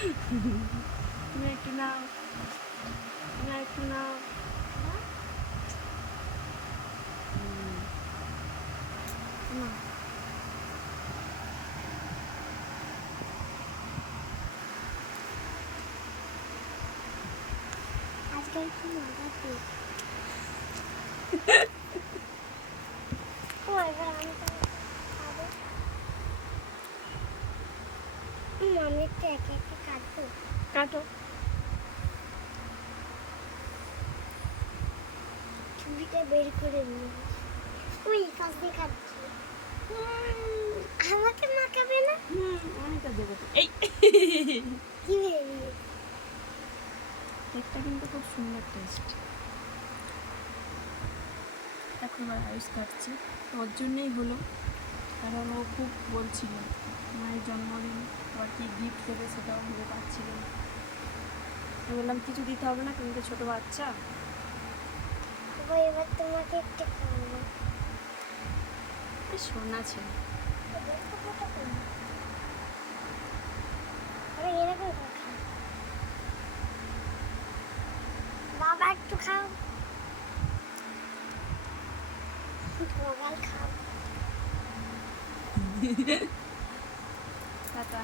তুমি একটু নাও, তুমি একটু নাও। আজকে একটু মজা পেয়ে এবার আমি খাবো। আমি একটু একে একে কাটবো। কাটো। ছুরিটা বের করে নিয়ে ওই কাজ দিয়ে কাটছি। আমাকে মাখাবে না? অনেকটা দেবো তো। এই কি বেরিয়ে কেকটা কিন্তু খুব সুন্দর টেস্ট। এখন আবার আয়ুষ কাটছে, ওর জন্যই হলো, কারণ ও খুব বলছিল মায়ের জন্মদিন, আবার কি গিফট দেবে সেটাও ভেবে পাচ্ছিল না। আমি বললাম কিছু দিতে হবে না, তুমি তো ছোটো বাচ্চা। এবার তোমাকে একটু খাওয়াবো। সোনা ছেলে। এরকম করে খাও। বাবা একটু খাও। মোবাইল খাও। টাটা।